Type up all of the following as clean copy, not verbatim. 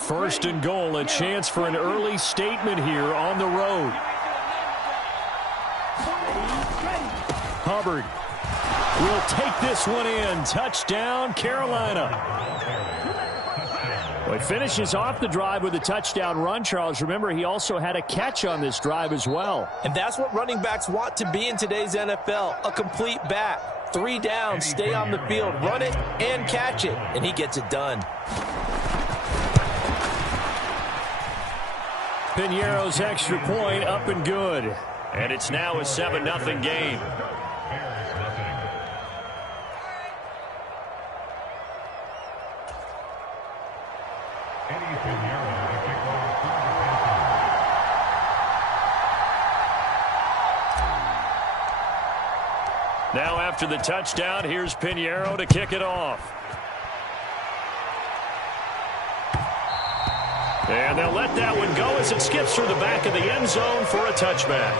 First and goal, a chance for an early statement here on the road. Hubbard will take this one in. Touchdown, Carolina. Well, he finishes off the drive with a touchdown run, Charles. Remember, he also had a catch on this drive as well. And that's what running backs want to be in today's NFL, a complete back. 3 downs, stay on the field, run it, and catch it. And he gets it done. Piñeiro's extra point up and good. And it's now a 7-0 game. Now after the touchdown, here's Piñeiro to kick it off. And they'll let that one go as it skips through the back of the end zone for a touchback.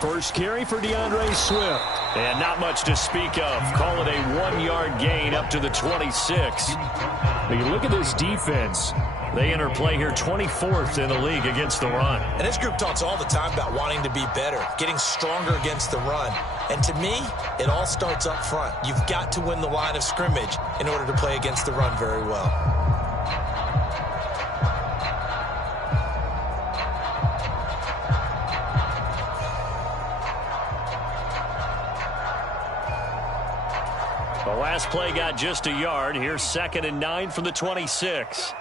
First carry for DeAndre Swift. And not much to speak of. Call it a 1-yard gain up to the 26. But you look at this defense. They enter play here 24th in the league against the run. And this group talks all the time about wanting to be better, getting stronger against the run. And to me, it all starts up front. You've got to win the line of scrimmage in order to play against the run very well. The last play got just a yard. Here's 2nd and 9 from the 26.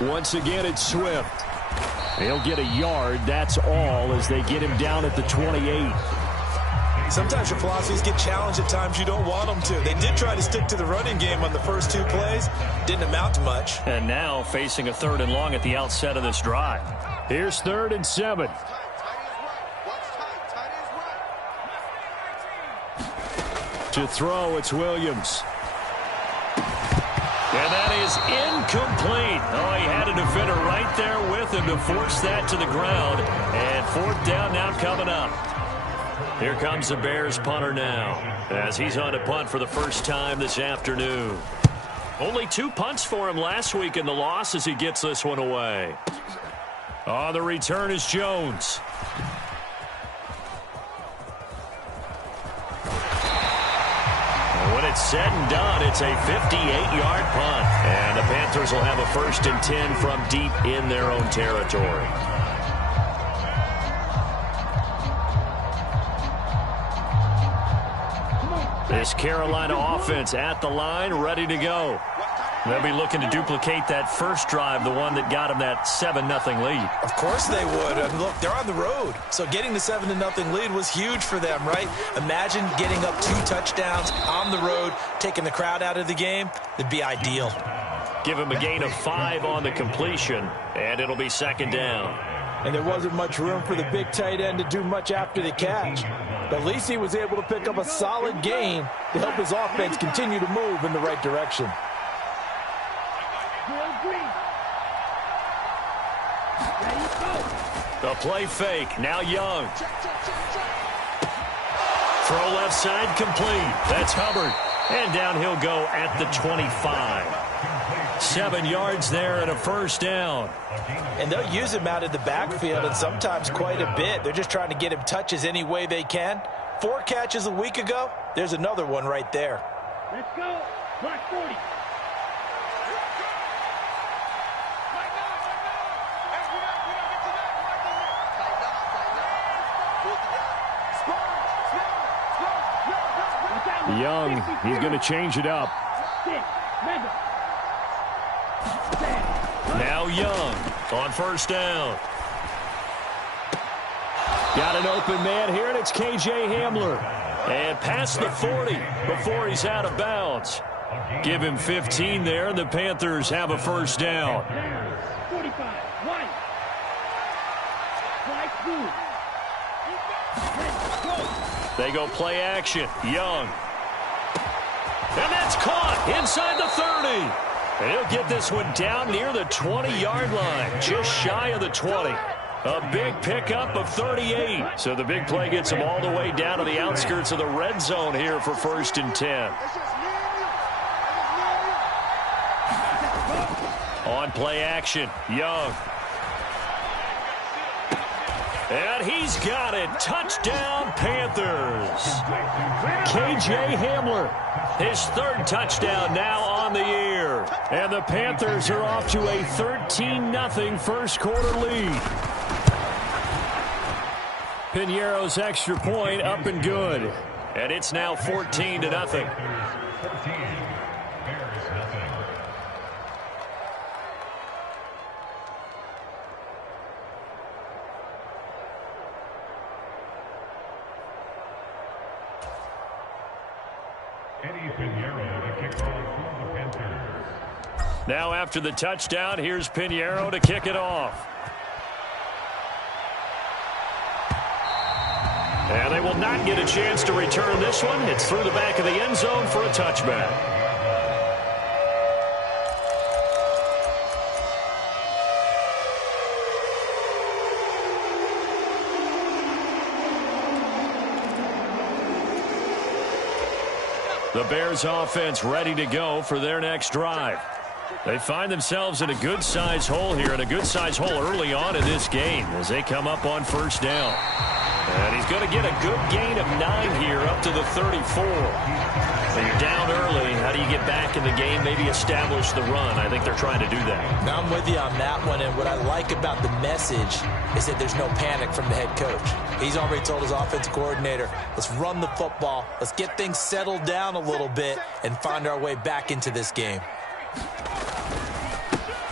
Once again, it's Swift. He'll get a yard. That's all as they get him down at the 28. Sometimes your philosophies get challenged at times you don't want them to. They did try to stick to the running game on the first 2 plays. Didn't amount to much. And now facing a 3rd and long at the outset of this drive. Here's 3rd and 7. To throw, it's Williams. And that is incomplete. Oh, he had a defender right there with him to force that to the ground. And 4th down now coming up. Here comes the Bears punter now, as he's on to punt for the first time this afternoon. Only 2 punts for him last week in the loss as he gets this one away. On the return is Jones. When it's said and done, it's a 58-yard punt. And the Panthers will have a 1st and 10 from deep in their own territory. This Carolina offense at the line, ready to go. They'll be looking to duplicate that first drive, the one that got them that 7-0 lead. Of course they would. And look, they're on the road. So getting the 7-0 lead was huge for them, right? Imagine getting up 2 touchdowns on the road, taking the crowd out of the game. It'd be ideal. Give him a gain of 5 on the completion, and it'll be 2nd down. And there wasn't much room for the big tight end to do much after the catch. But at least he was able to pick up a solid gain to help his offense continue to move in the right direction. The play fake. Now Young. Throw left side complete. That's Hubbard. And down he'll go at the 25. 7 yards there and a 1st down. And they'll use him out in the backfield and sometimes quite a bit. They're just trying to get him touches any way they can. 4 catches a week ago. There's another one right there. Let's go. Block 40. Young, he's going to change it up. Now Young on 1st down. Got an open man here, and it's K.J. Hamler. And past the 40 before he's out of bounds. Give him 15 there, and the Panthers have a first down. 45, White. White, move. They go play action. Young. And that's caught inside the 30. And he'll get this one down near the 20-yard line, just shy of the 20. A big pickup of 38. So the big play gets him all the way down to the outskirts of the red zone here for 1st and 10. On play action, Young. And he's got it. Touchdown, Panthers. KJ Hamler, his 3rd touchdown now on the year. And the Panthers are off to a 13-0 first quarter lead. Piñeiro's extra point up and good. And it's now 14-0. Now after the touchdown, here's Piñeiro to kick it off. And they will not get a chance to return this one. It's through the back of the end zone for a touchback. The Bears offense ready to go for their next drive. They find themselves in a good-sized hole here, and a good-sized hole early on in this game as they come up on first down. And he's going to get a good gain of 9 here up to the 34. When you're down early, how do you get back in the game, maybe establish the run? I think they're trying to do that. Now I'm with you on that one, and what I like about the message is that there's no panic from the head coach. He's already told his offensive coordinator, let's run the football, let's get things settled down a little bit, and find our way back into this game.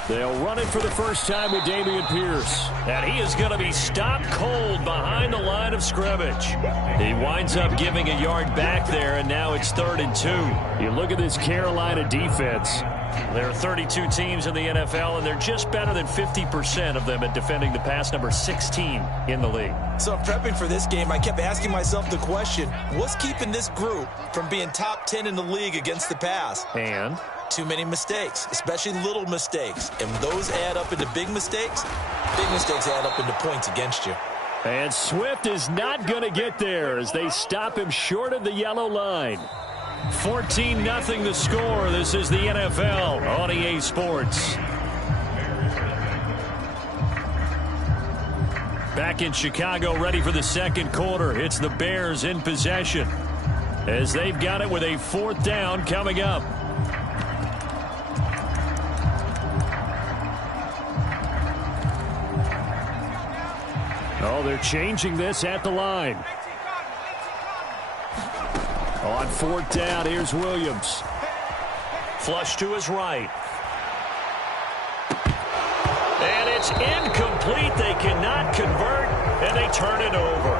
They'll run it for the first time with Dameon Pierce. And he is going to be stopped cold behind the line of scrimmage. He winds up giving a yard back there, and now it's 3rd and 2. You look at this Carolina defense. There are 32 teams in the NFL, and they're just better than 50% of them at defending the pass, number 16 in the league. So prepping for this game, I kept asking myself the question, what's keeping this group from being top 10 in the league against the pass? And too many mistakes, especially little mistakes. And when those add up into big mistakes add up into points against you. And Swift is not going to get there as they stop him short of the yellow line. 14-0 the score. This is the NFL on EA Sports. Back in Chicago, ready for the second quarter. It's the Bears in possession as they've got it with a 4th down coming up. Oh, they're changing this at the line. On 4th down, here's Williams. Flush to his right. And it's incomplete. They cannot convert, and they turn it over.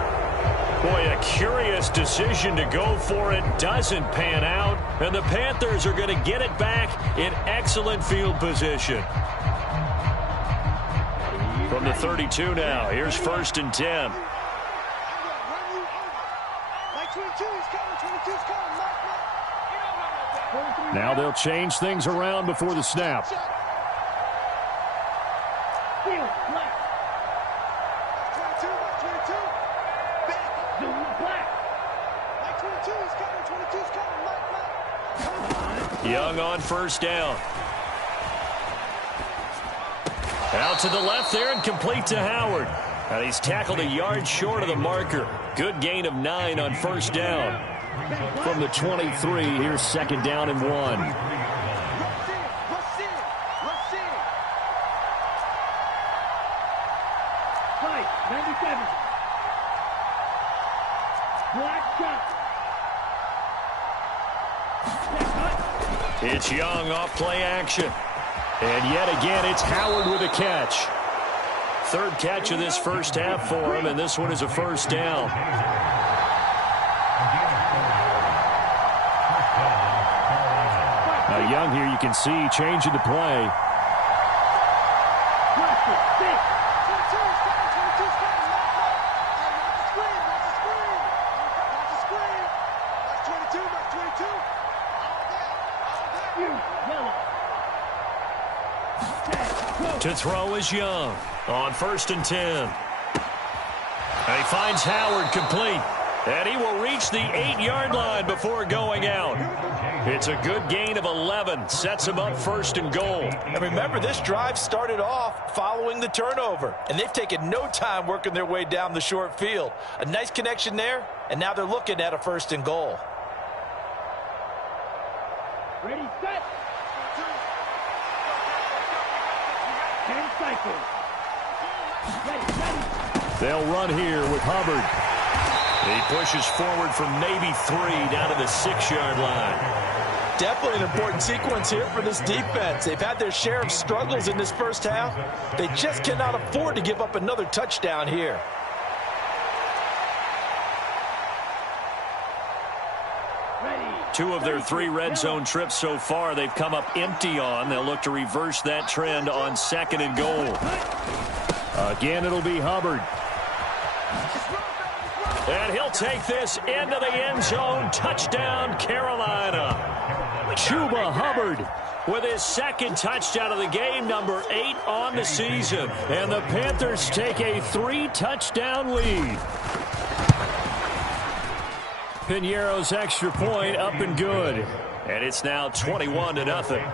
Boy, a curious decision to go for it. Doesn't pan out, and the Panthers are going to get it back in excellent field position. From the 32 now, here's 1st and 10. Now they'll change things around before the snap. Young on 1st down. Out to the left there and complete to Howard. And he's tackled a yard short of the marker. Good gain of 9 on 1st down. From the 23, here's 2nd down and 1. Right, 97. Black shot. It's Young off play action. And yet again, it's Howard with a catch. 3rd catch of this first half for him, and this one is a 1st down. Young here, you can see, changing the play. To throw is Young on 1st and 10. He finds Howard complete. And he will reach the 8-yard line before going out. It's a good gain of 11. Sets him up 1st and goal. And remember, this drive started off following the turnover. And they've taken no time working their way down the short field. A nice connection there. And now they're looking at a 1st and goal. Ready, set. 10 cycles. Ready. They'll run here with Hubbard. He pushes forward from maybe 3 down to the 6-yard line. Definitely an important sequence here for this defense. They've had their share of struggles in this first half. They just cannot afford to give up another touchdown here. Two of their 3 red zone trips so far, they've come up empty on. They'll look to reverse that trend on 2nd and goal. Again, it'll be Hubbard. And he'll take this into the end zone. Touchdown, Carolina. Chuba Hubbard with his 2nd touchdown of the game, number 8 on the season. And the Panthers take a 3-touchdown lead. Piñeiro's extra point up and good. And it's now 21-0.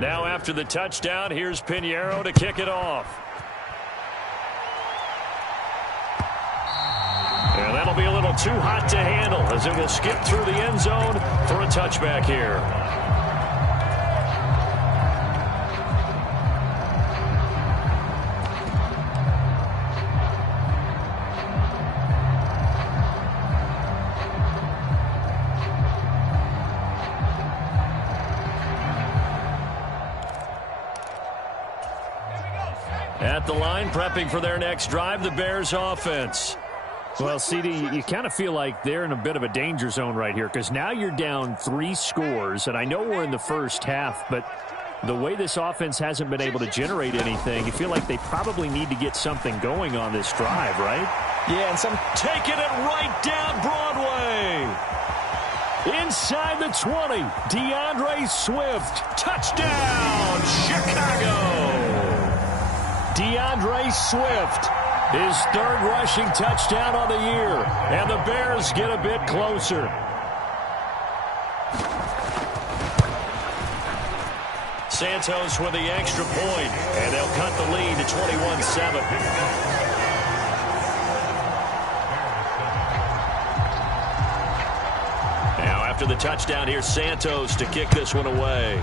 Now after the touchdown, here's Piñeiro to kick it off. And that'll be a little too hot to handle as it will skip through the end zone for a touchback here. At the line, prepping for their next drive, the Bears offense. Well, CD, you kind of feel like they're in a bit of a danger zone right here because now you're down 3 scores, and I know we're in the first half, but the way this offense hasn't been able to generate anything, you feel like they probably need to get something going on this drive, right? Yeah, and some taking it right down Broadway. Inside the 20, DeAndre Swift. Touchdown, Chicago. DeAndre Swift, his 3rd rushing touchdown on the year. And the Bears get a bit closer. Santos with the extra point, and they'll cut the lead to 21-7. Now after the touchdown, here's Santos to kick this one away.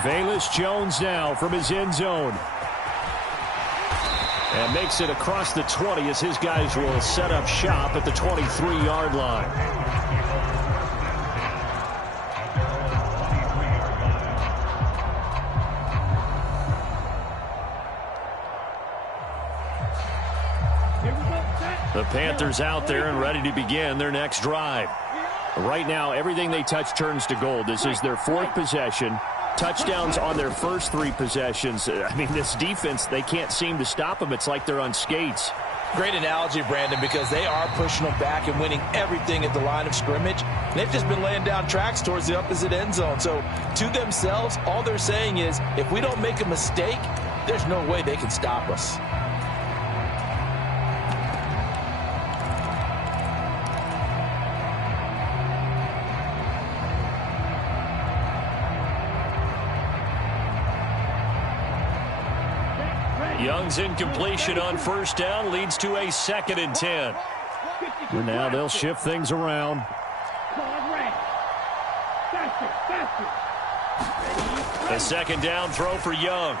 Velus Jones now from his end zone. And makes it across the 20 as his guys will set up shop at the 23-yard line. The Panthers out there and ready to begin their next drive. Right now, everything they touch turns to gold. This is their 4th possession. Touchdowns on their first 3 possessions. I mean, this defense, they can't seem to stop them. It's like they're on skates. Great analogy, Brandon, because they are pushing them back and winning everything at the line of scrimmage. They've just been laying down tracks towards the opposite end zone. So to themselves, all they're saying is, if we don't make a mistake, there's no way they can stop us. Young's incompletion on 1st down leads to a 2nd and 10. And now they'll shift things around. A 2nd down throw for Young.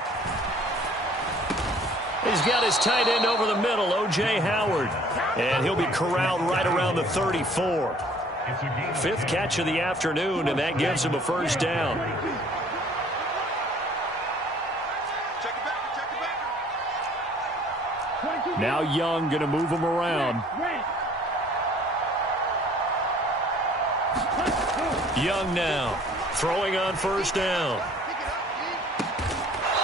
He's got his tight end over the middle, O.J. Howard. And he'll be corralled right around the 34. 5th catch of the afternoon, and that gives him a 1st down. Now Young going to move him around. Young now throwing on first down.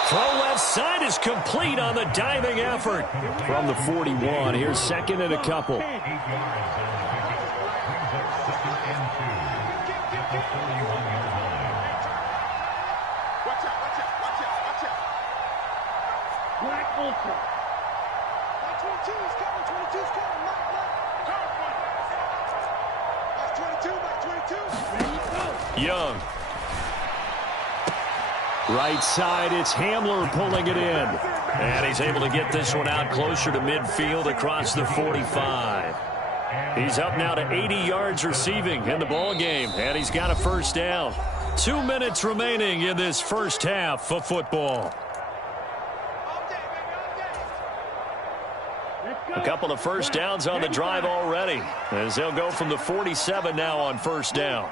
Throw left side is complete on the diving effort. From the 41, here's second and a couple. Black Ultra. 22's coming. 22's coming. Black 22. Ready, go. Young. Right side, it's Hamler pulling it in. And he's able to get this one out closer to midfield across the 45. He's up now to 80 yards receiving in the ball game, and he's got a first down. 2 minutes remaining in this first half of football. A couple of first downs on the drive already, as they'll go from the 47 now on first down.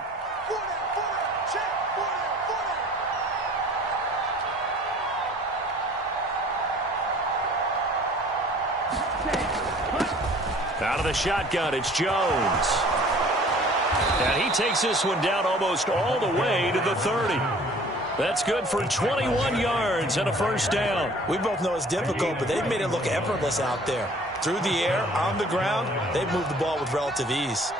Out of the shotgun, it's Jones. And he takes this one down almost all the way to the 30. That's good for 21 yards and a first down. We both know it's difficult, but they've made it look effortless out there. Through the air, on the ground, they've moved the ball with relative ease.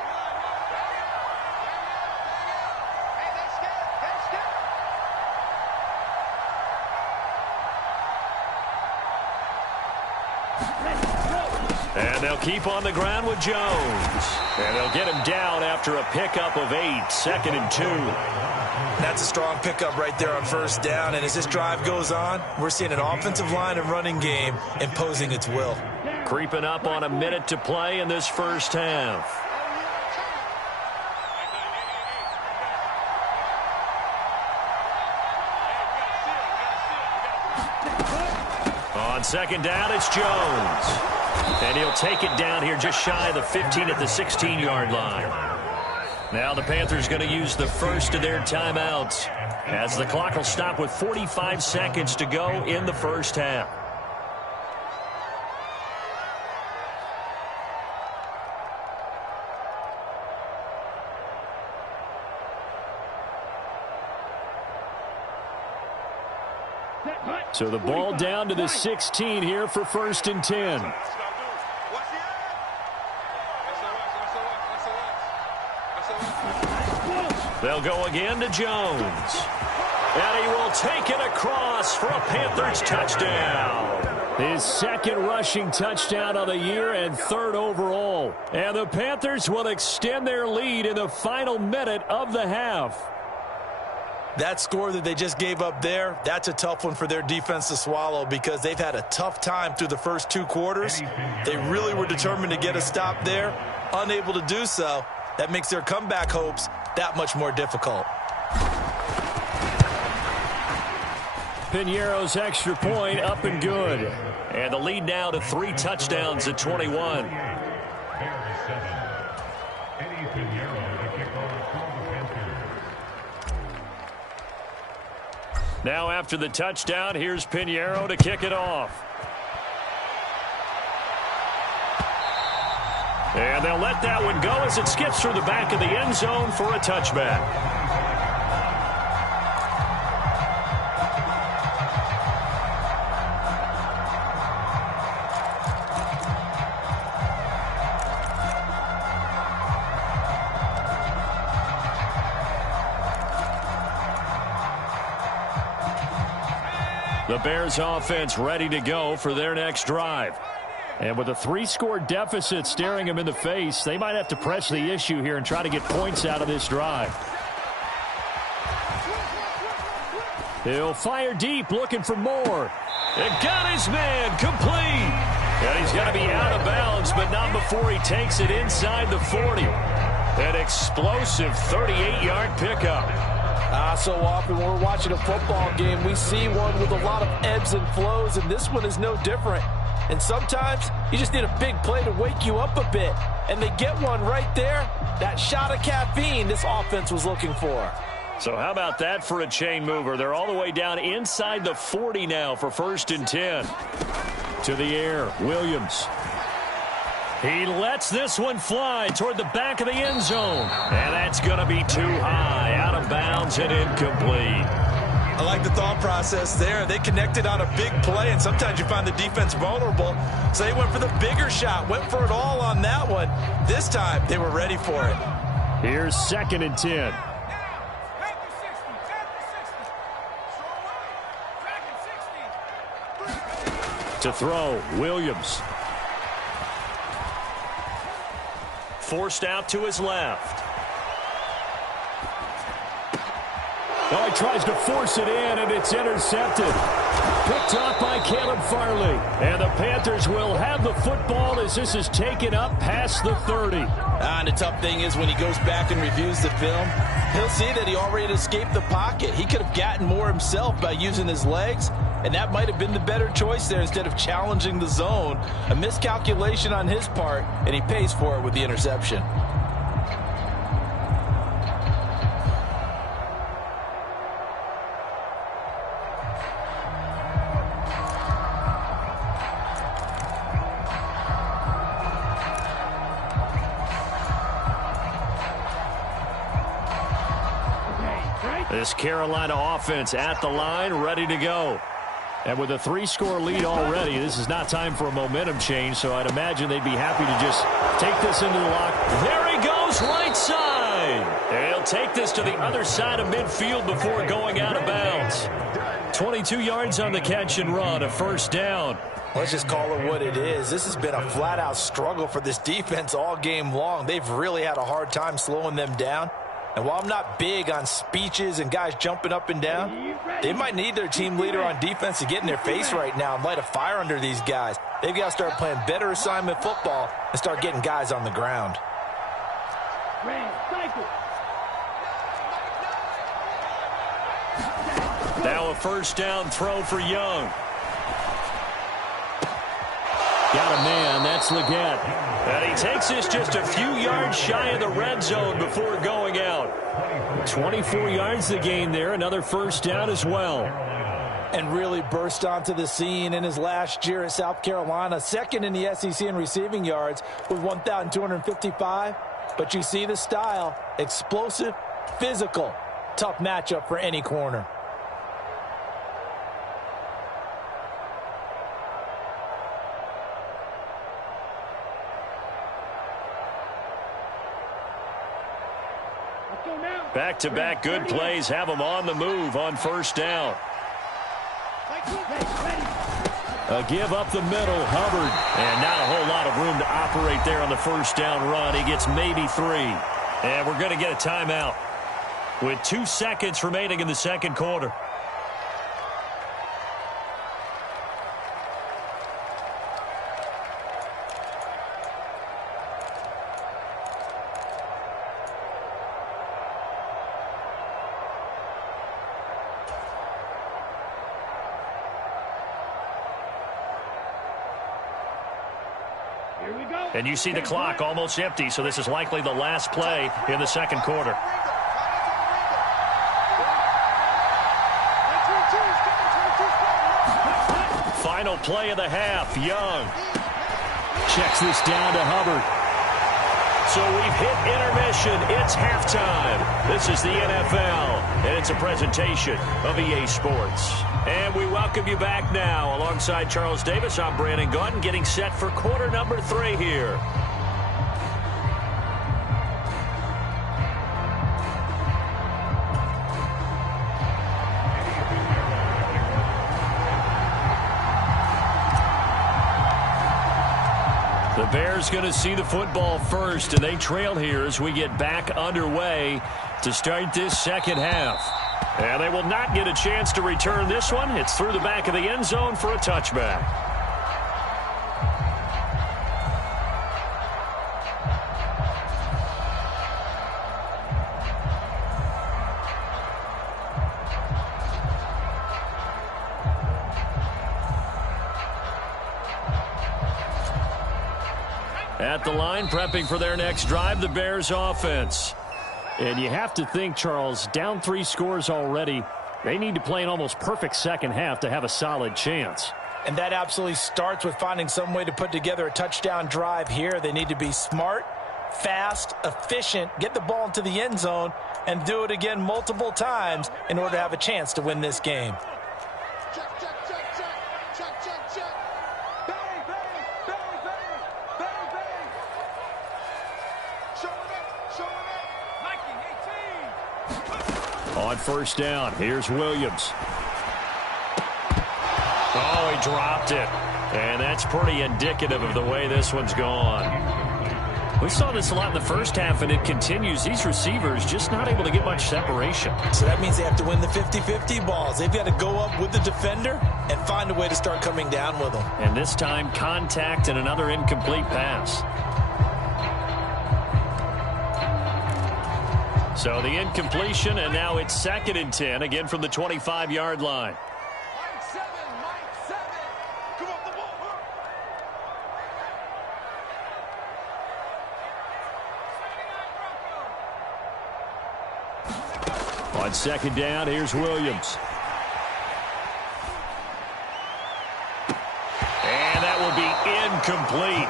And they'll keep on the ground with Jones. And they'll get him down after a pickup of 8, 2nd and 2. That's a strong pickup right there on first down. And as this drive goes on, we're seeing an offensive line and running game imposing its will. Creeping up on a minute to play in this first half. On second down, it's Jones. And he'll take it down here just shy of the 15 at the 16-yard line. Now the Panthers going to use the first of their timeouts, as the clock will stop with 45 seconds to go in the first half. So the ball down to the 16 here for 1st and 10. They'll go again to Jones. And he will take it across for a Panthers touchdown. His second rushing touchdown of the year and 3rd overall. And the Panthers will extend their lead in the final minute of the half. That score that they just gave up there, that's a tough one for their defense to swallow, because they've had a tough time through the first 2 quarters. They really were determined to get a stop there, unable to do so. That makes their comeback hopes that much more difficult. Piñeiro's extra point up and good. And the lead now to 3 touchdowns at 21. Now after the touchdown, here's Piñeiro to kick it off. And they'll let that one go as it skips through the back of the end zone for a touchback. The Bears offense ready to go for their next drive. And with a 3-score deficit staring them in the face, they might have to press the issue here and try to get points out of this drive. He'll fire deep, looking for more. And got his man complete. And he's going to be out of bounds, but not before he takes it inside the 40. An explosive 38-yard pickup. So often when we're watching a football game, we see one with a lot of ebbs and flows, and this one is no different. And sometimes you just need a big play to wake you up a bit. And they get one right there. That shot of caffeine this offense was looking for. So how about that for a chain mover? They're all the way down inside the 40 now for 1st and 10. To the air, Williams. He lets this one fly toward the back of the end zone. And that's going to be too high, out of bounds and incomplete. I like the thought process there. They connected on a big play, and sometimes you find the defense vulnerable. So they went for the bigger shot, went for it all on that one. This time, they were ready for it. Here's 2nd and 10. To throw, Williams. Forced out to his left. Oh, he tries to force it in, and it's intercepted. Picked off by Caleb Farley. And the Panthers will have the football as this is taken up past the 30. And the tough thing is when he goes back and reviews the film, he'll see that he already escaped the pocket. He could have gotten more himself by using his legs, and that might have been the better choice there instead of challenging the zone. A miscalculation on his part, and he pays for it with the interception. This Carolina offense at the line, ready to go. And with a 3-score lead already, this is not time for a momentum change, so I'd imagine they'd be happy to just take this into the lock. There he goes, right side. And he'll take this to the other side of midfield before going out of bounds. 22 yards on the catch and run, a first down. Let's just call it what it is. This has been a flat-out struggle for this defense all game long. They've really had a hard time slowing them down. And while I'm not big on speeches and guys jumping up and down, they might need their team leader on defense to get in their face right now and light a fire under these guys. They've got to start playing better assignment football and start getting guys on the ground. Now a first down throw for Young. Got a man, that's Leggett. And he takes this just a few yards shy of the red zone before going out. 24 yards to gain there, another first down as well. And really burst onto the scene in his last year at South Carolina. 2nd in the SEC in receiving yards with 1,255. But you see the style, explosive, physical. Tough matchup for any corner. Back-to-back good plays have them on the move on first down. A give up the middle, Hubbard. And not a whole lot of room to operate there on the first down run. He gets maybe 3. And we're going to get a timeout with 2 seconds remaining in the second quarter. And you see the clock almost empty, so this is likely the last play in the second quarter. Final play of the half, Young. Checks this down to Hubbard. So we've hit intermission. It's halftime. This is the NFL, and it's a presentation of EA Sports. And we welcome you back now. Alongside Charles Davis, I'm Brandon Gaudin, getting set for quarter number 3 here. The Bears going to see the football first, and they trail here as we get back underway to start this second half. And they will not get a chance to return this one. It's through the back of the end zone for a touchback. At the line, prepping for their next drive, the Bears offense. And you have to think, Charles, down 3 scores already. They need to play an almost perfect second half to have a solid chance. And that absolutely starts with finding some way to put together a touchdown drive here. They need to be smart, fast, efficient, get the ball into the end zone, and do it again multiple times in order to have a chance to win this game. Check, check, check, check. Check, check, check. Bang, bang, bang, bang, bang, bang. Showing it, showing it. On first down, here's Williams. Oh, he dropped it. And that's pretty indicative of the way this one's gone. We saw this a lot in the first half, and it continues. These receivers just not able to get much separation. So that means they have to win the 50-50 balls. They've got to go up with the defender and find a way to start coming down with them. And this time, contact and another incomplete pass. So the incompletion, and now it's 2nd and 10, again from the 25-yard line. Mike 7, Mike 7. Come on, the ball. On 2nd down, here's Williams. And that will be incomplete.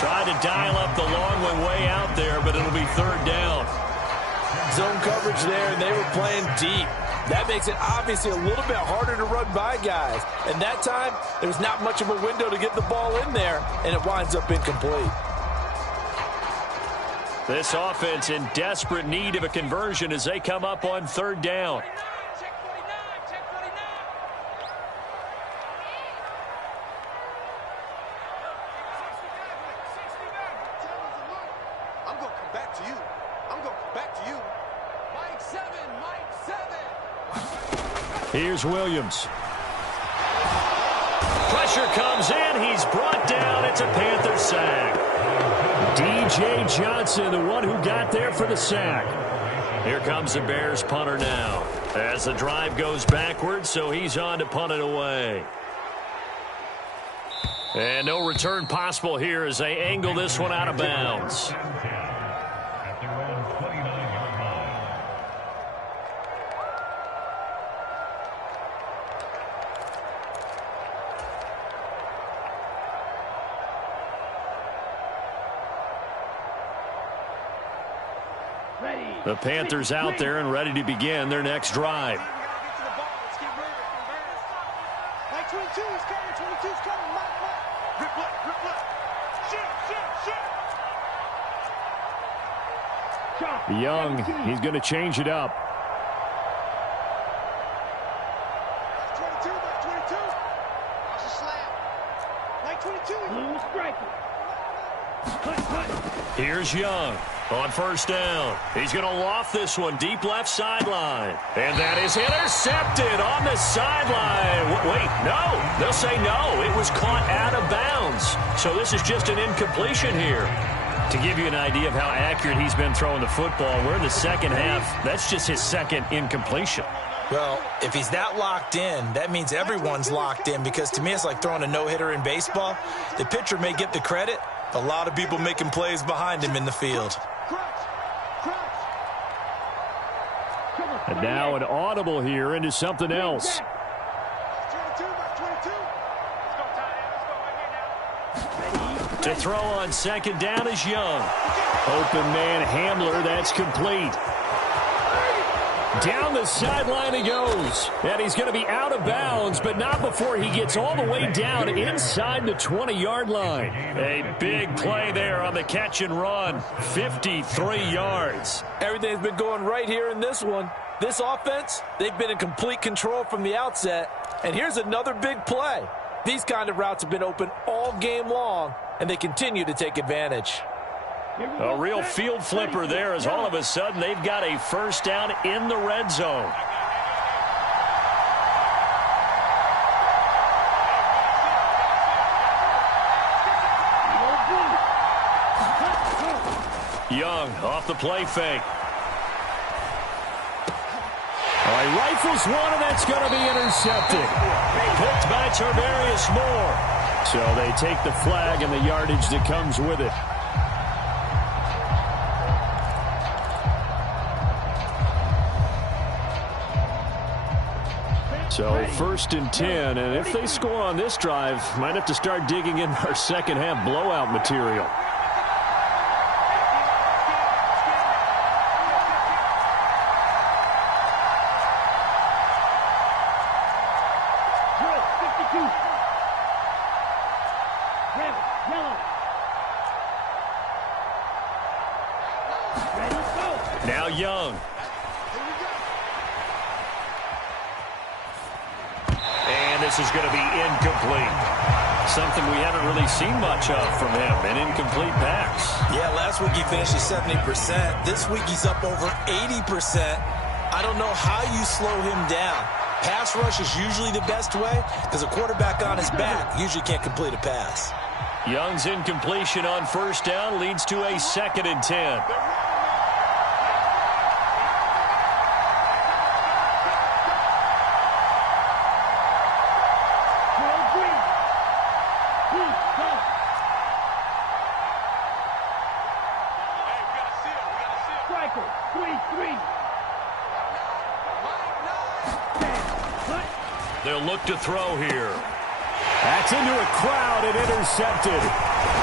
Tried to dial up the long one way out there, but it'll be 3rd down. Zone coverage there, and they were playing deep. That makes it obviously a little bit harder to run by guys. And that time, there's not much of a window to get the ball in there, and it winds up incomplete. This offense in desperate need of a conversion as they come up on 3rd down. Check 49, check 49. I'm going to come back to you. I'm going to come back to you. Mike 7, Mike 7. Here's Williams. Pressure comes in. He's brought down. It's a Panther sack. D.J. Johnson, the one who got there for the sack. Here comes the Bears punter now. As the drive goes backwards, so he's on to punt it away. And no return possible here as they angle this one out of bounds. The Panthers out there and ready to begin their next drive. Mike 22 is coming, 22 is coming. Mike. Rip left, rip left. Shit. Young, he's going to change it up. Mike 22, Mike 22. Watch the slam. Mike 22. Blue striker. Here's Young on first down. He's going to loft this one deep left sideline. And that is intercepted on the sideline. Wait, no. They'll say no. It was caught out of bounds. So this is just an incompletion here. To give you an idea of how accurate he's been throwing the football, we're in the second half. That's just his 2nd incompletion. Well, if he's that locked in, that means everyone's locked in, because to me it's like throwing a no-hitter in baseball. The pitcher may get the credit. A lot of people making plays behind him in the field. And now an audible here into something else. To throw on 2nd down is Young. Open man Hamler, that's complete. Down the sideline he goes. And he's going to be out of bounds, but not before he gets all the way down inside the 20-yard line. A big play there on the catch and run. 53 yards. Everything's been going right here in this one. This offense, they've been in complete control from the outset. And here's another big play. These kind of routes have been open all game long, and they continue to take advantage. A real field flipper there as all of a sudden they've got a first down in the red zone. Young off the play fake. He rifles one, and that's going to be intercepted. Picked by Tarvarius Moore. So they take the flag and the yardage that comes with it. So 1st and 10, and if they score on this drive, might have to start digging in our second half blowout material. Now Young. And this is going to be incomplete. Something we haven't really seen much of from him, an incomplete pass. Yeah, last week he finished at 70%. This week he's up over 80%. I don't know how you slow him down. Pass rush is usually the best way because a quarterback on his back usually can't complete a pass. Young's incompletion on 1st down leads to a 2nd and 10. They'll look to throw here. That's into a crowd and intercepted.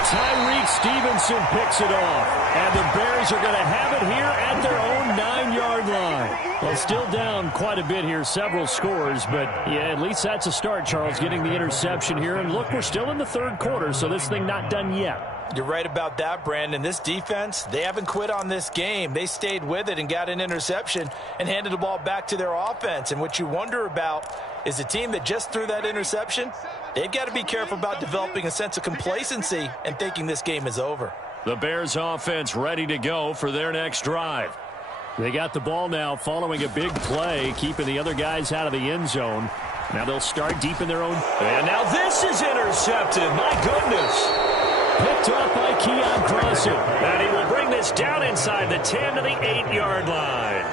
Tyreek Stevenson picks it off. And the Bears are going to have it here at their own 9-yard line. Well, still down quite a bit here, several scores. But, yeah, at least that's a start, Charles, getting the interception here. And, look, we're still in the 3rd quarter, so this thing not done yet. You're right about that, Brandon. This defense, they haven't quit on this game. They stayed with it and got an interception and handed the ball back to their offense. And what you wonder about is a team that just threw that interception, they've got to be careful about developing a sense of complacency and thinking this game is over. The Bears offense ready to go for their next drive. They got the ball now following a big play, keeping the other guys out of the end zone. Now they'll start deep in their own. And now this is intercepted. My goodness. Picked up by Keon Crossen. And he will bring this down inside the 10 to the 8-yard line.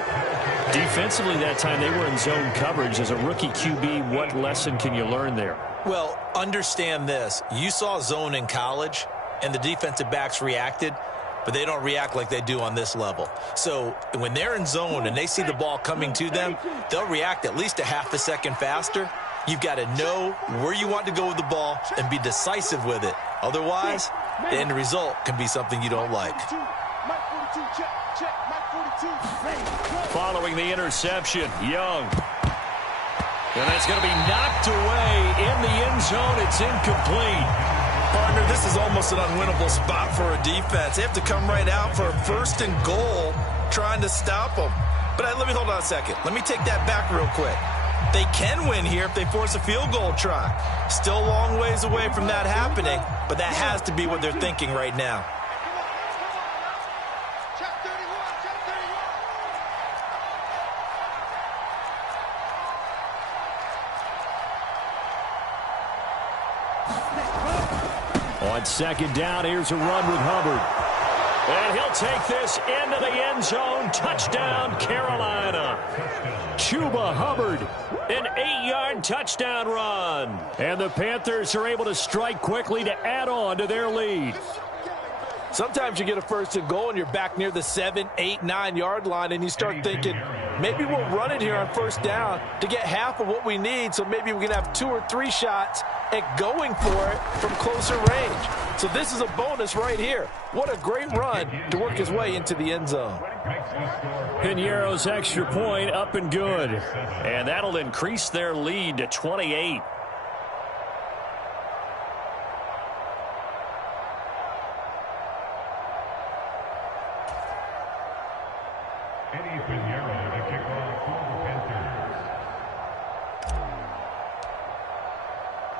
Defensively that time, they were in zone coverage. As a rookie QB, what lesson can you learn there? Well, understand this. You saw zone in college, and the defensive backs reacted, but they don't react like they do on this level. So when they're in zone and they see the ball coming to them, they'll react at least a half a second faster. You've got to know where you want to go with the ball and be decisive with it. Otherwise, the end result can be something you don't like. Following the interception, Young. And that's going to be knocked away in the end zone. It's incomplete. Partner, this is almost an unwinnable spot for a defense. They have to come right out for a 1st and goal trying to stop them. But let me hold on a second. Let me take that back real quick. They can win here if they force a field goal try. Still a long ways away from that happening, but that has to be what they're thinking right now. On 2nd down, here's a run with Hubbard. And he'll take this into the end zone. Touchdown, Carolina. Chuba Hubbard, an 8-yard touchdown run. And the Panthers are able to strike quickly to add on to their lead. Sometimes you get a 1st and goal and you're back near the 7, 8, 9-yard line and you start thinking, maybe we'll run it here on 1st down to get half of what we need, so maybe we can have 2 or 3 shots at going for it from closer range. So this is a bonus right here. What a great run to work his way into the end zone. Piñeiro's extra point up and good. And that'll increase their lead to 28.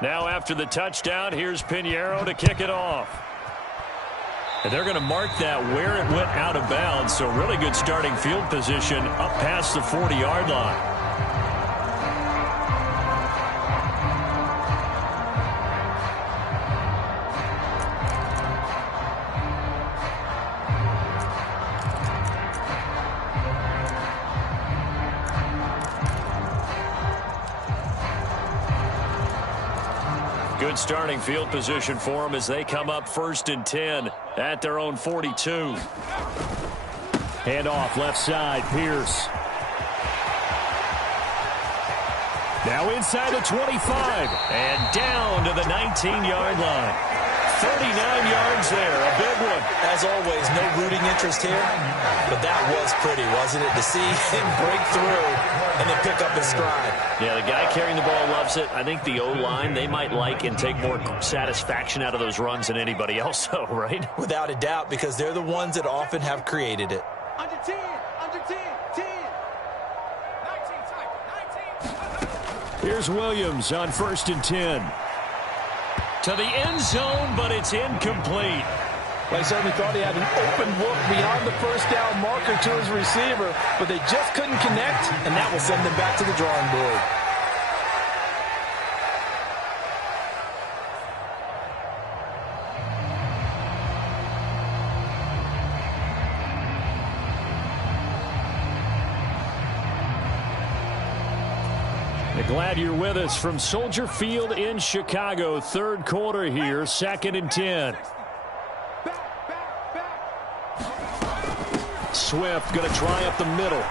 Now after the touchdown, here's Piñeiro to kick it off. And they're going to mark that where it went out of bounds, so really good starting field position up past the 40-yard line. Good starting field position for them as they come up 1st and 10 at their own 42. Hand off left side, Pierce. Now inside the 25 and down to the 19-yard line. 39 yards there, a big one. As always, no rooting interest here, but that was pretty, wasn't it, to see him break through and then pick up his stride. Yeah, the guy carrying the ball loves it. I think the O-line, they might like and take more satisfaction out of those runs than anybody else, though, right? Without a doubt, because they're the ones that often have created it. Under 10, under 10, 10. 19. Here's Williams on 1st and 10. To the end zone, but it's incomplete. Well, he certainly thought he had an open look beyond the first down marker to his receiver, but they just couldn't connect, and that will send them back to the drawing board. Glad you're with us from Soldier Field in Chicago. Third quarter here, 2nd and 10. Swift going to try up the middle.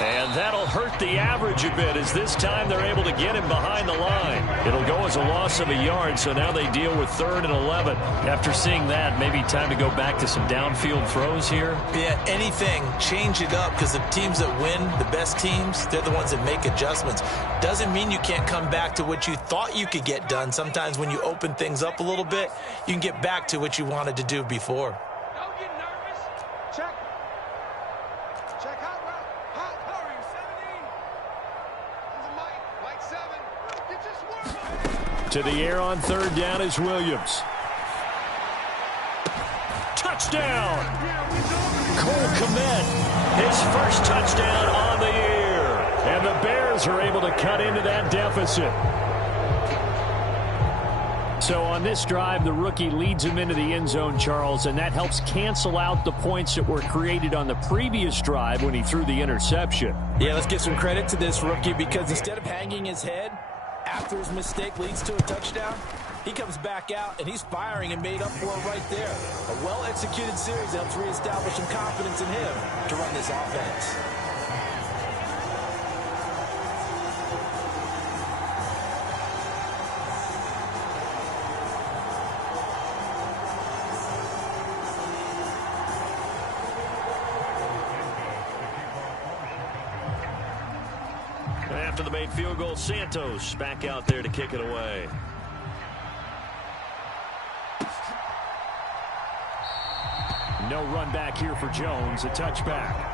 And that'll hurt the average a bit as this time they're able to get him behind the line. It'll go as a loss of a yard, so now they deal with 3rd and 11. After seeing that, maybe time to go back to some downfield throws here. Yeah, anything, change it up, because the teams that win, the best teams, they're the ones that make adjustments. Doesn't mean you can't come back to what you thought you could get done. Sometimes when you open things up a little bit, you can get back to what you wanted to do before. Don't get nervous. Check. Check hot route. Hot. How are you, 17? There's a Mike. Mike 7. You just work. To the air on 3rd down is Williams. Touchdown! Cole Kmet, his first touchdown on the year. And the Bears are able to cut into that deficit. So on this drive, the rookie leads him into the end zone, Charles, and that helps cancel out the points that were created on the previous drive when he threw the interception. Yeah, let's give some credit to this rookie, because instead of hanging his head after his mistake leads to a touchdown, he comes back out and he's firing and made up for it right there. A well-executed series helps reestablish some confidence in him to run this offense. After the made field goal, Santos back out there to kick it away. No run back here for Jones, a touchback.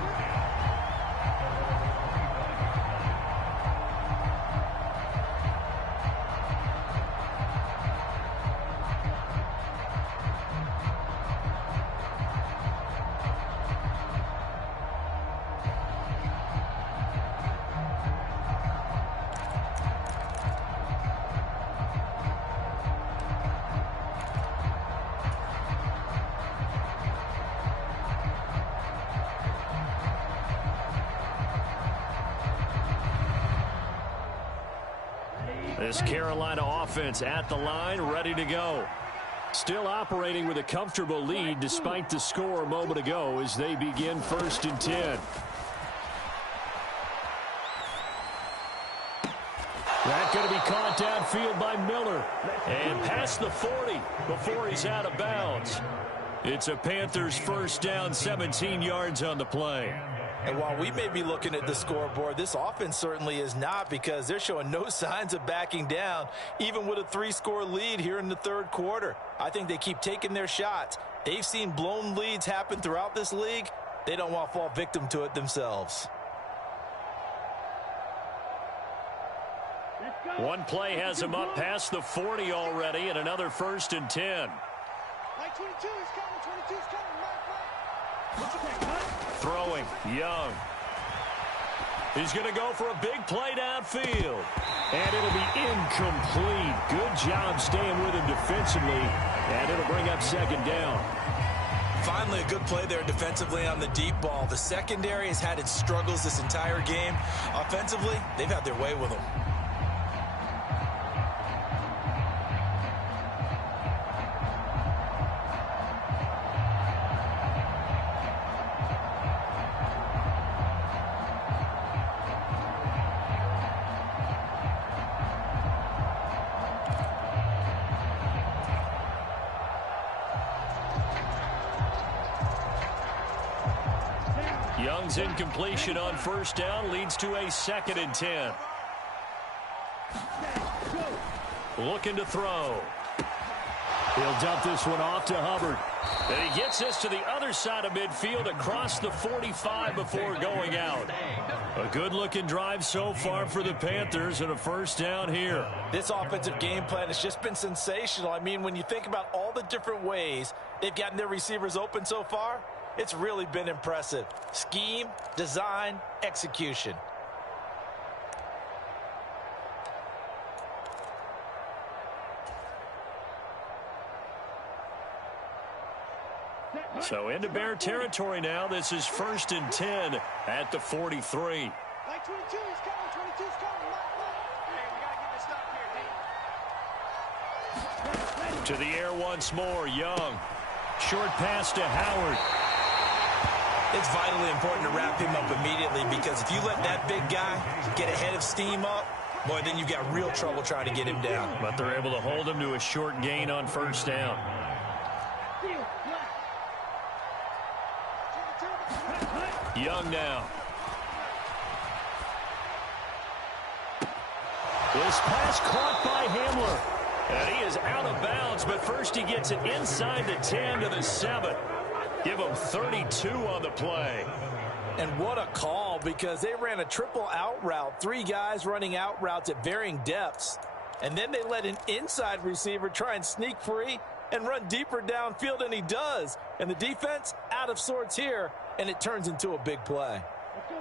This Carolina offense at the line, ready to go. Still operating with a comfortable lead despite the score a moment ago as they begin 1st and 10. That's going to be caught downfield by Miller. And past the 40 before he's out of bounds. It's a Panthers first down, 17 yards on the play. And while we may be looking at the scoreboard, this offense certainly is not, because they're showing no signs of backing down, even with a 3-score lead here in the third quarter. I think they keep taking their shots. They've seen blown leads happen throughout this league. They don't want to fall victim to it themselves. One play has him up past the 40 already, and another 1st and 10. Mike 22 is coming. 22 is coming. Mike. Throwing, Young. He's going to go for a big play downfield. And it'll be incomplete. Good job staying with him defensively. And it'll bring up 2nd down. Finally, a good play there defensively on the deep ball. The secondary has had its struggles this entire game. Offensively, they've had their way with them. Young's incompletion on first down leads to a 2nd and 10. Looking to throw. He'll dump this one off to Hubbard. And he gets this to the other side of midfield across the 45 before going out. A good-looking drive so far for the Panthers and a first down here. This offensive game plan has just been sensational. I mean, when you think about all the different ways they've gotten their receivers open so far, it's really been impressive. Scheme, design, execution. So into Bear territory now. This is 1st and 10 at the 43. Like 22, he's coming, 22's coming. Hey, we got to get this stop here, D. To the air once more, Young. Short pass to Howard. It's vitally important to wrap him up immediately, because if you let that big guy get ahead of steam up, boy, then you've got real trouble trying to get him down. But they're able to hold him to a short gain on first down. Young now. This pass caught by Hamler. And he is out of bounds, but first he gets it inside the 10 to the 7. Give him 32 on the play. And what a call, because they ran a triple out route. 3 guys running out routes at varying depths. And then they let an inside receiver try and sneak free and run deeper downfield, and he does. And the defense out of sorts here, and it turns into a big play.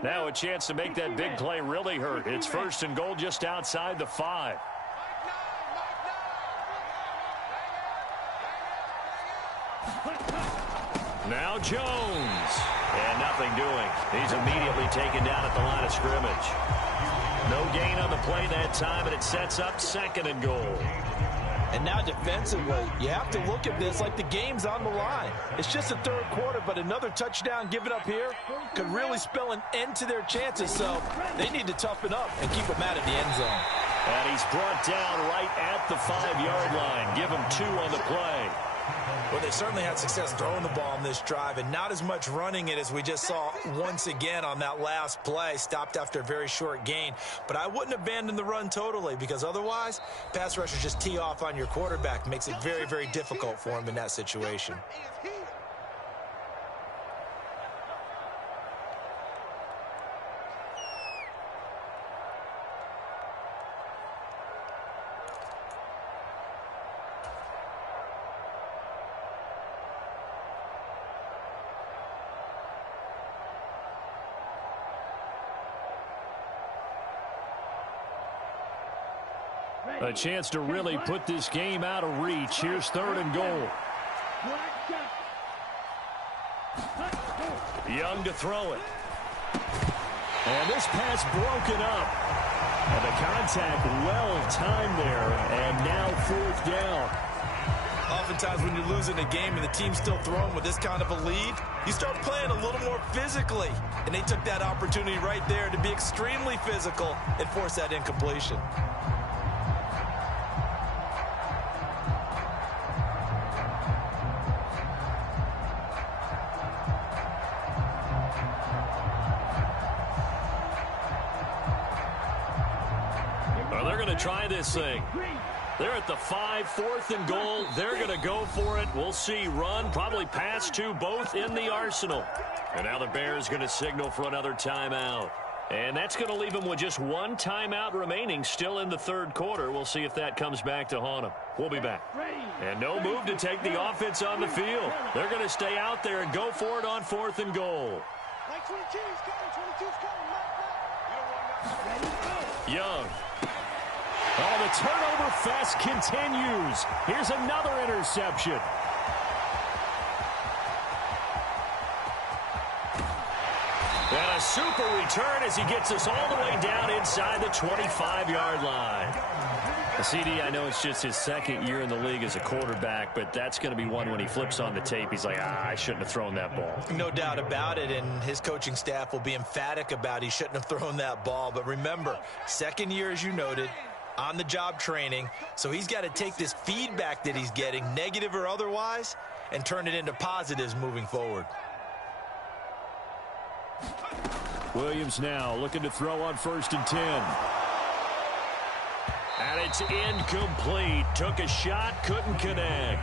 Now a chance to make that big play really hurt. It's 1st and goal just outside the 5. Now Jones. And nothing doing. He's immediately taken down at the line of scrimmage. No gain on the play that time, and it sets up 2nd and goal. And now defensively, you have to look at this like the game's on the line. It's just the 3rd quarter, but another touchdown given up here could really spell an end to their chances. So they need to toughen up and keep them out of the end zone. And he's brought down right at the 5-yard line. Give him 2 on the play. Well, they certainly had success throwing the ball on this drive, and not as much running it as we just saw once again on that last play. Stopped after a very short gain. But I wouldn't abandon the run totally, because otherwise, pass rushers just tee off on your quarterback. Makes it very, very difficult for him in that situation. A chance to really put this game out of reach. Here's 3rd and goal. Young to throw it. And this pass broken up. And the contact well timed there. And now 4th down. Oftentimes when you're losing a game and the team's still throwing with this kind of a lead, you start playing a little more physically. And they took that opportunity right there to be extremely physical and force that incompletion. Try this thing. They're at the 5, 4th and goal. They're going to go for it. We'll see. Run, probably pass to both in the arsenal. And now the Bears going to signal for another timeout. And that's going to leave them with just 1 timeout remaining still in the 3rd quarter. We'll see if that comes back to haunt them. We'll be back. And no move to take the offense on the field. They're going to stay out there and go for it on 4th and goal. Like 22's coming, 22's coming. Young. Oh, the turnover fest continues. Here's another interception. And a super return as he gets us all the way down inside the 25-yard line. CD, I know it's just his 2nd year in the league as a quarterback, but that's going to be one when he flips on the tape. He's like, I shouldn't have thrown that ball. No doubt about it, and his coaching staff will be emphatic about he shouldn't have thrown that ball. But remember, 2nd year, as you noted, on-the-job training, so he's got to take this feedback that he's getting, negative or otherwise, and turn it into positives moving forward. Williams now looking to throw on 1st and 10. And it's incomplete. Took a shot, couldn't connect.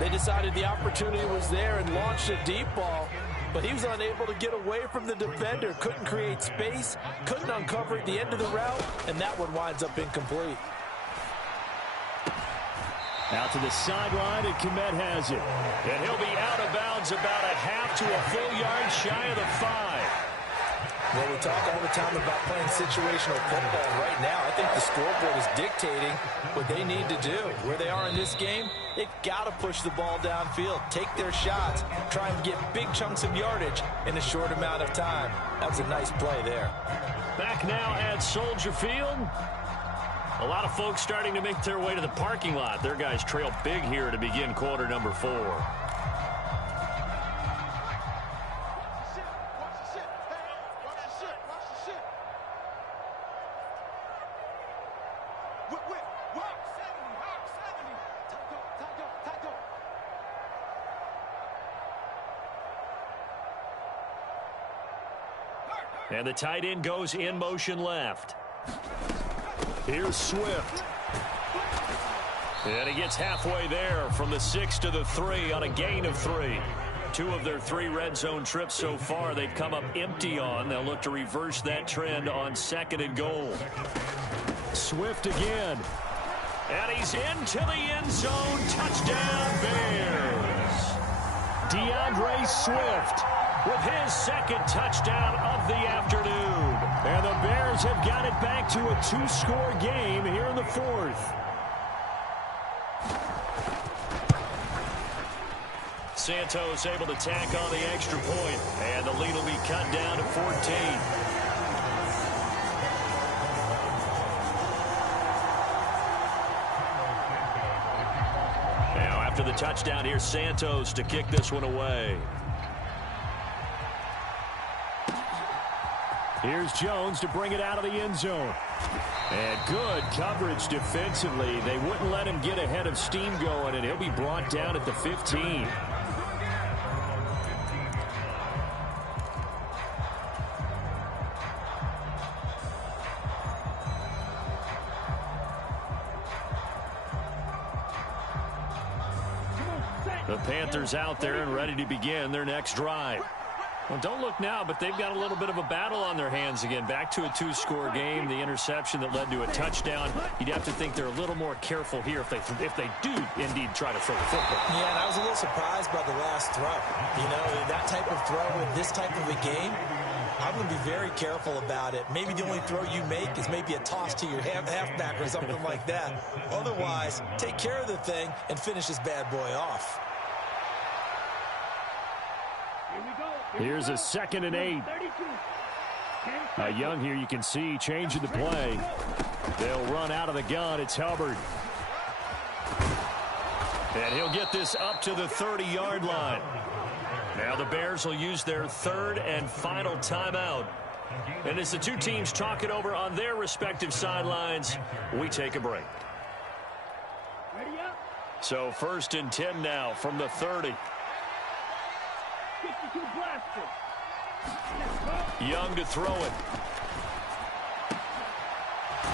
They decided the opportunity was there and launched a deep ball, but he was unable to get away from the defender. Couldn't create space, couldn't uncover at the end of the route, and that one winds up incomplete. Out to the sideline, and Kmet has it. And he'll be out of bounds about a half to a full yard shy of the 5. Well, we talk all the time about playing situational football. Right now, I think the scoreboard is dictating what they need to do. Where they are in this game, they've got to push the ball downfield, take their shots, try and get big chunks of yardage in a short amount of time. That was a nice play there. Back now at Soldier Field. A lot of folks starting to make their way to the parking lot. Their guys trail big here to begin quarter number 4. And the tight end goes in motion left. Here's Swift. And he gets halfway there from the 6 to the 3 on a gain of 3. 2 of their 3 red zone trips so far they've come up empty on. They'll look to reverse that trend on 2nd and goal. Swift again. And he's into the end zone. Touchdown, Bears. DeAndre Swift with his 2nd touchdown of the afternoon. And the Bears have got it back to a 2-score game here in the 4th. Santos able to tack on the extra point, and the lead will be cut down to 14. Now after the touchdown, here's Santos to kick this one away. Here's Jones to bring it out of the end zone. And good coverage defensively. They wouldn't let him get ahead of steam going, and he'll be brought down at the 15. The Panthers out there and ready to begin their next drive. Well, don't look now, but they've got a little bit of a battle on their hands again. Back to a 2-score game. The interception that led to a touchdown. You'd have to think they're a little more careful here if they do indeed try to throw the football. Yeah, and I was a little surprised by the last throw. You know, that type of throw in this type of a game, I'm going to be very careful about it. Maybe the only throw you make is maybe a toss to your halfback or something like that. Otherwise, take care of the thing and finish this bad boy off. Here's a 2nd and 8. Young here, you can see, changing the play. They'll run out of the gun. It's Hubbard. And he'll get this up to the 30-yard line. Now the Bears will use their 3rd and final timeout. And as the 2 teams talk it over on their respective sidelines, we take a break. So 1st and 10 now from the 30. Young to throw it.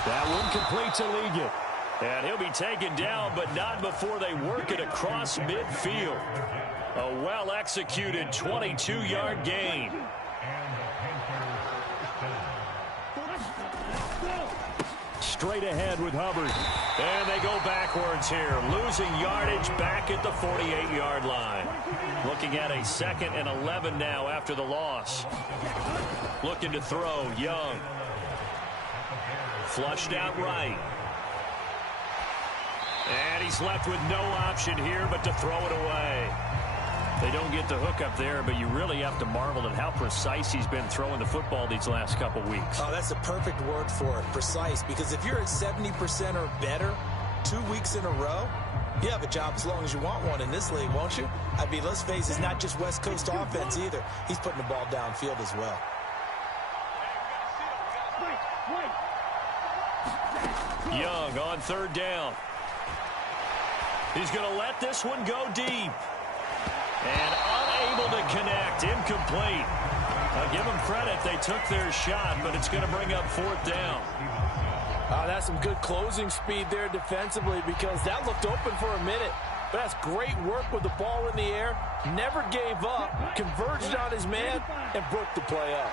That one complete to Ligon. And he'll be taken down, but not before they work it across midfield. A well-executed 22-yard gain. Straight ahead with Hubbard. And they go backwards here, losing yardage back at the 48-yard line. Looking at a 2nd and 11 now after the loss. Looking to throw, Young. Flushed out right. And he's left with no option here but to throw it away. They don't get the hook up there, but you really have to marvel at how precise he's been throwing the football these last couple weeks. Oh, that's a perfect word for it, precise, because if you're at 70% or better 2 weeks in a row, you have a job as long as you want one in this league, won't you? I mean, let's face it, it's not just West Coast offense either. He's putting the ball downfield as well. Young on 3rd down. He's going to let this one go deep. And unable to connect. Incomplete. I'll give them credit. They took their shot, but it's going to bring up 4th down. That's some good closing speed there defensively because that looked open for a minute. But that's great work with the ball in the air. Never gave up, converged on his man, and broke the play up.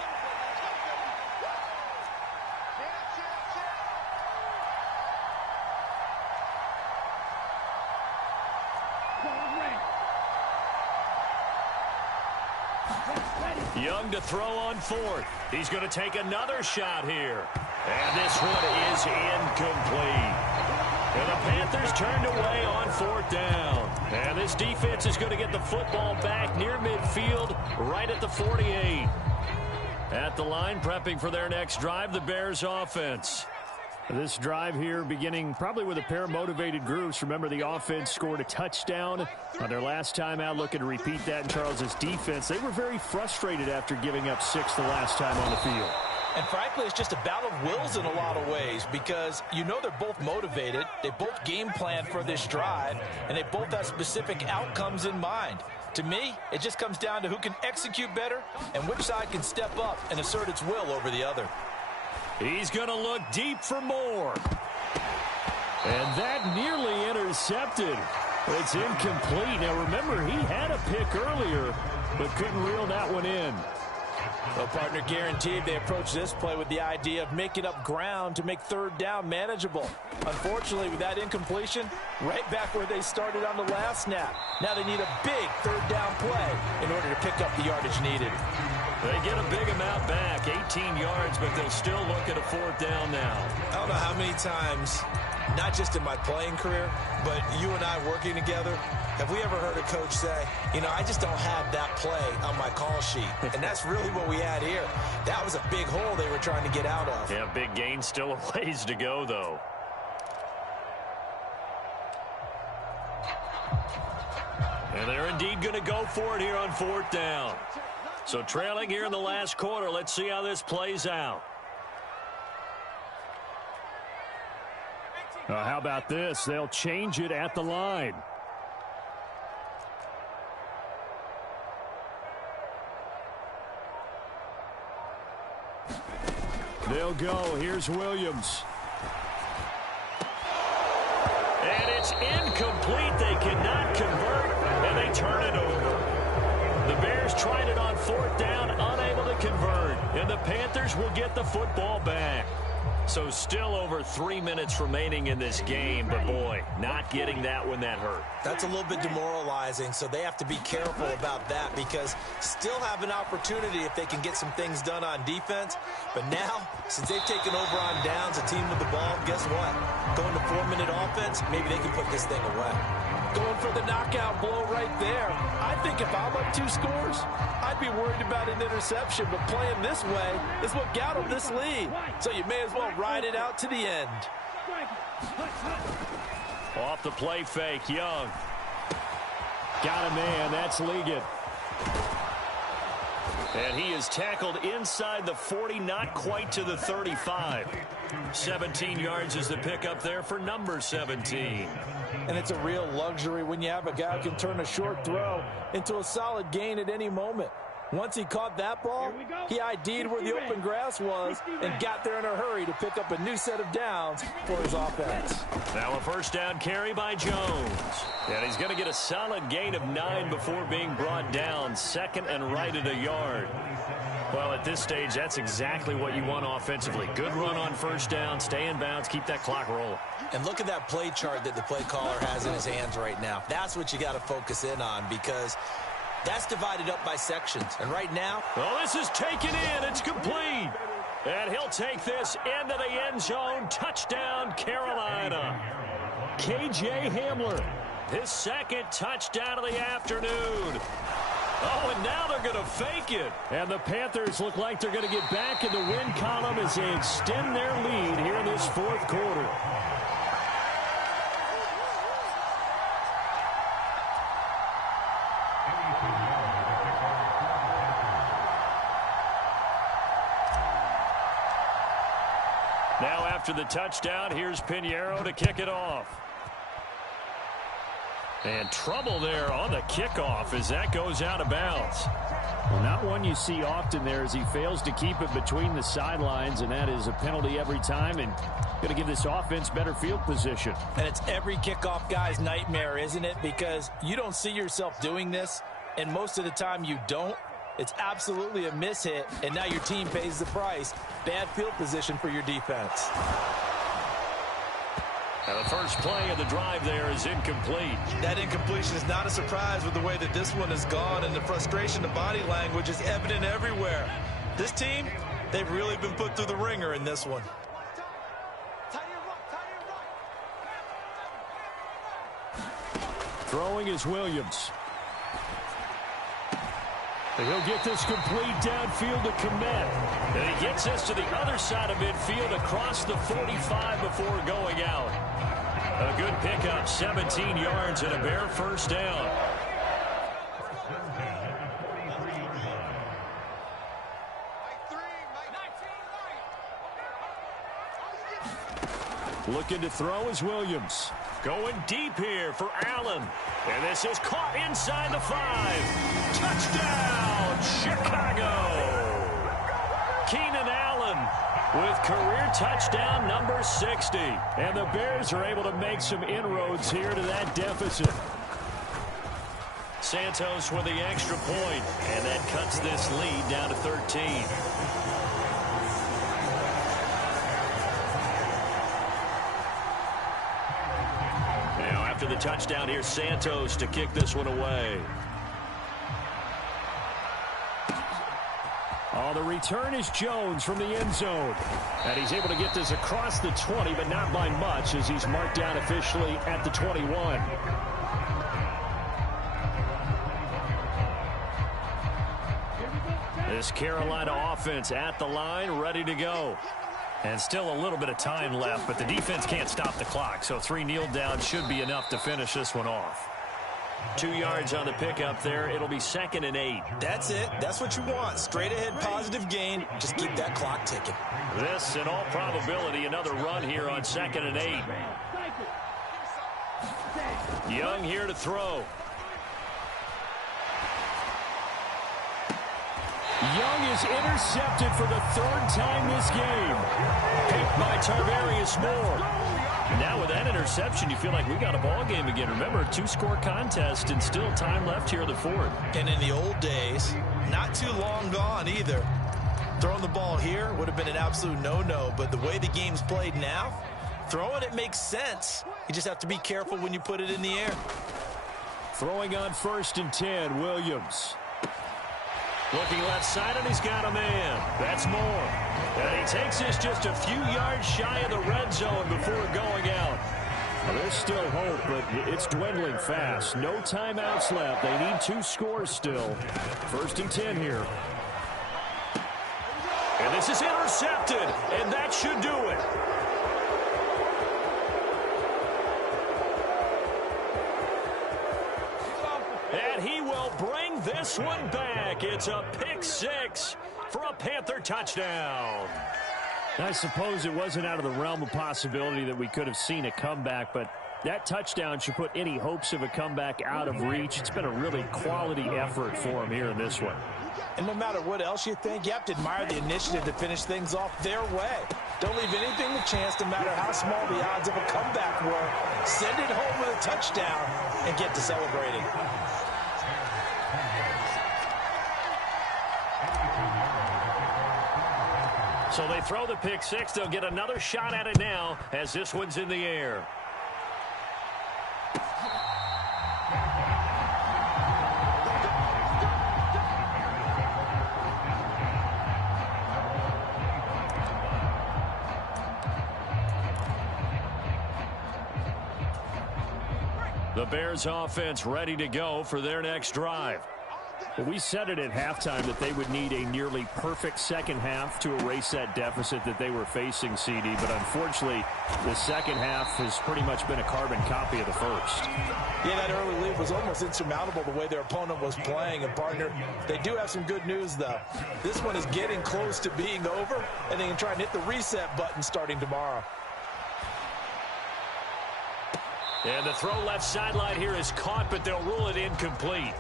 Young to throw on 4th. He's going to take another shot here. And this one is incomplete. And the Panthers turned away on 4th down. And this defense is going to get the football back near midfield, right at the 48. At the line, prepping for their next drive, the Bears offense. This drive here beginning probably with a pair of motivated groups. Remember, the offense scored a touchdown on their last time out, looking to repeat that in Charles's defense. They were very frustrated after giving up 6 the last time on the field. And frankly, it's just a battle of wills in a lot of ways because you know they're both motivated. They both game plan for this drive, and they both have specific outcomes in mind. To me, it just comes down to who can execute better and which side can step up and assert its will over the other. He's going to look deep for more. And that nearly intercepted. It's incomplete. Now, remember, he had a pick earlier, but couldn't reel that one in. Well, partner, guaranteed they approach this play with the idea of making up ground to make 3rd down manageable. Unfortunately, with that incompletion, right back where they started on the last snap. Now they need a big 3rd down play in order to pick up the yardage needed. They get a big amount back, 18 yards, but they'll still look at a 4th down now. I don't know how many times, not just in my playing career, but you and I working together, have we ever heard a coach say, you know, I just don't have that play on my call sheet. And that's really what we had here. That was a big hole they were trying to get out of. Yeah, big gain, still a ways to go, though. And they're indeed going to go for it here on 4th down. So trailing here in the last quarter, let's see how this plays out. How about this? They'll change it at the line. They'll go. Here's Williams. And it's incomplete. They cannot convert, and they turn it over. The Bears tried it on 4th down, unable to convert. And the Panthers will get the football back. So still over 3 minutes remaining in this game. But, boy, not getting that when that hurt. That's a little bit demoralizing, so they have to be careful about that because still have an opportunity if they can get some things done on defense. But now, since they've taken over on downs, a team with the ball, guess what? Going to 4-minute offense, maybe they can put this thing away. Going for the knockout blow right there. I think if I'm up 2 scores, I'd be worried about an interception, but playing this way is what got them this lead. So you may as well ride it out to the end. Off the play fake, Young. Got a man, that's Ligon. And he is tackled inside the 40, not quite to the 35. 17 yards is the pickup there for number 17. And it's a real luxury when you have a guy who can turn a short throw into a solid gain at any moment. Once he caught that ball, he ID'd where the open grass was and got there in a hurry to pick up a new set of downs for his offense. Now a 1st down carry by Jones. And he's going to get a solid gain of 9 before being brought down. 2nd and right at a yard. Well, at this stage, that's exactly what you want offensively. Good run on 1st down, stay in bounds, keep that clock rolling. And look at that play chart that the play caller has in his hands right now. That's what you got to focus in on because that's divided up by sections. And right now, well, this is taken in. It's complete. And he'll take this into the end zone. Touchdown, Carolina. K.J. Hamler, his 2nd touchdown of the afternoon. Oh, and now they're going to fake it. And the Panthers look like they're going to get back in the win column as they extend their lead here in this 4th quarter. Now after the touchdown, here's Pinheiro to kick it off. And trouble there on the kickoff as that goes out of bounds. Well, not one you see often there as he fails to keep it between the sidelines, and that is a penalty every time and going to give this offense better field position. And it's every kickoff guy's nightmare, isn't it? Because you don't see yourself doing this, and most of the time you don't. It's absolutely a mishit, and now your team pays the price. Bad field position for your defense. Now the first play of the drive there is incomplete. That incompletion is not a surprise with the way that this one has gone, and the frustration, the body language is evident everywhere. This team, they've really been put through the ringer in this one. Throwing is Williams. He'll get this complete downfield to Kmet. And he gets this to the other side of midfield across the 45 before going out. A good pickup, 17 yards and a Bear first down. Looking to throw is Williams. Going deep here for Allen. And this is caught inside the 5. Touchdown, Chicago. Keenan Allen with career touchdown number 60. And the Bears are able to make some inroads here to that deficit. Santos with the extra point, and that cuts this lead down to 13. After the touchdown, here's Santos to kick this one away. Oh, the return is Jones from the end zone. And he's able to get this across the 20, but not by much as he's marked down officially at the 21. This Carolina offense at the line, ready to go. And still a little bit of time left, but the defense can't stop the clock. So 3 kneel downs should be enough to finish this one off. 2 yards on the pickup there. It'll be 2nd and 8. That's it. That's what you want. Straight ahead positive gain. Just keep that clock ticking. This, in all probability, another run here on 2nd and 8. Young here to throw. Young is intercepted for the 3rd time this game. Picked by Tarvarius Moore. Now with that interception, you feel like we got a ball game again. Remember, 2-score contest and still time left here in the 4th. And in the old days, not too long gone either. Throwing the ball here would have been an absolute no-no, but the way the game's played now, throwing it makes sense. You just have to be careful when you put it in the air. Throwing on 1st and 10, Williams. Looking left side, and he's got a man. That's Moore. And he takes this just a few yards shy of the red zone before going out. Well, there's still hope, but it's dwindling fast. No timeouts left. They need 2 scores still. 1st and 10 here. And this is intercepted, and that should do it. And he will bring this one back. It's a pick 6 for a Panther touchdown. I suppose it wasn't out of the realm of possibility that we could have seen a comeback, but that touchdown should put any hopes of a comeback out of reach. It's been a really quality effort for him here in this one. And no matter what else you think, you have to admire the initiative to finish things off their way. Don't leave anything to chance, no matter how small the odds of a comeback were. Send it home with a touchdown and get to celebrating. So they throw the pick 6. They'll get another shot at it now as this one's in the air. The Bears offense ready to go for their next drive. Well, we said it at halftime that they would need a nearly perfect second half to erase that deficit that they were facing, CD. But unfortunately, the second half has pretty much been a carbon copy of the first. Yeah, that early lead was almost insurmountable the way their opponent was playing. And, partner, they do have some good news, though. This one is getting close to being over, and they can try and hit the reset button starting tomorrow. And the throw left sideline here is caught, but they'll rule it incomplete.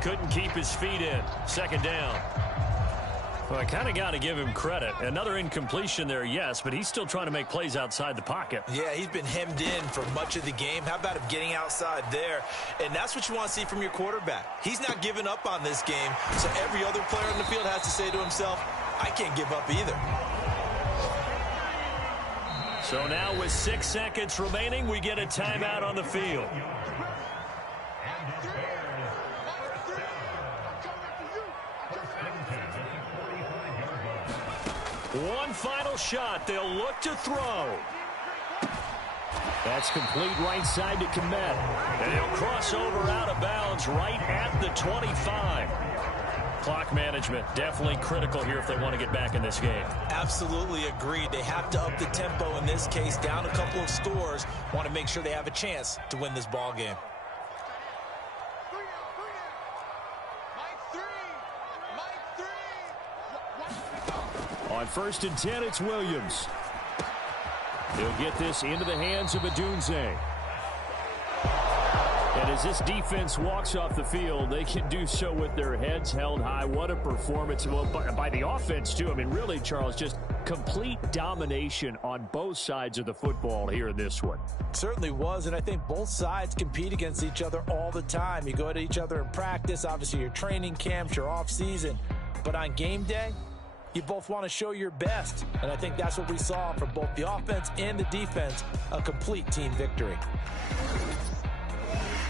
Couldn't keep his feet in. Second down. Well, I kind of got to give him credit. Another incompletion there, yes, but he's still trying to make plays outside the pocket. Yeah, he's been hemmed in for much of the game. How about him getting outside there? And that's what you want to see from your quarterback. He's not giving up on this game, so every other player in the field has to say to himself, I can't give up either. So now with 6 seconds remaining, we get a timeout on the field. One final shot. They'll look to throw. That's complete right side to Kmet. And he'll cross over out of bounds right at the 25. Clock management definitely critical here if they want to get back in this game. Absolutely agreed. They have to up the tempo in this case, down a couple of scores. Want to make sure they have a chance to win this ball game. On 1st and 10, it's Williams. He'll get this into the hands of Odunze. And as this defense walks off the field, they can do so with their heads held high. What a performance. Well, by the offense, too. I mean, really, Charles, just complete domination on both sides of the football here in this one. Certainly was, and I think both sides compete against each other all the time. You go at each other in practice, obviously your training camps, your off-season. But on game day, you both want to show your best, and I think that's what we saw from both the offense and the defense, a complete team victory.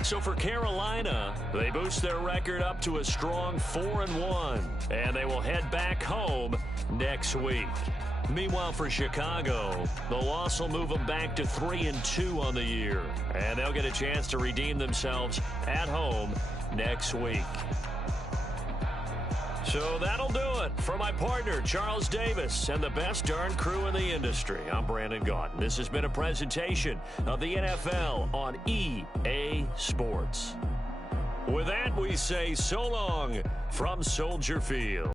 So for Carolina, they boost their record up to a strong 4-1, and they will head back home next week. Meanwhile, for Chicago, the loss will move them back to 3-2 on the year, and they'll get a chance to redeem themselves at home next week. So that'll do it for my partner, Charles Davis, and the best darn crew in the industry. I'm Brandon Gaudin. This has been a presentation of the NFL on EA Sports. With that, we say so long from Soldier Field.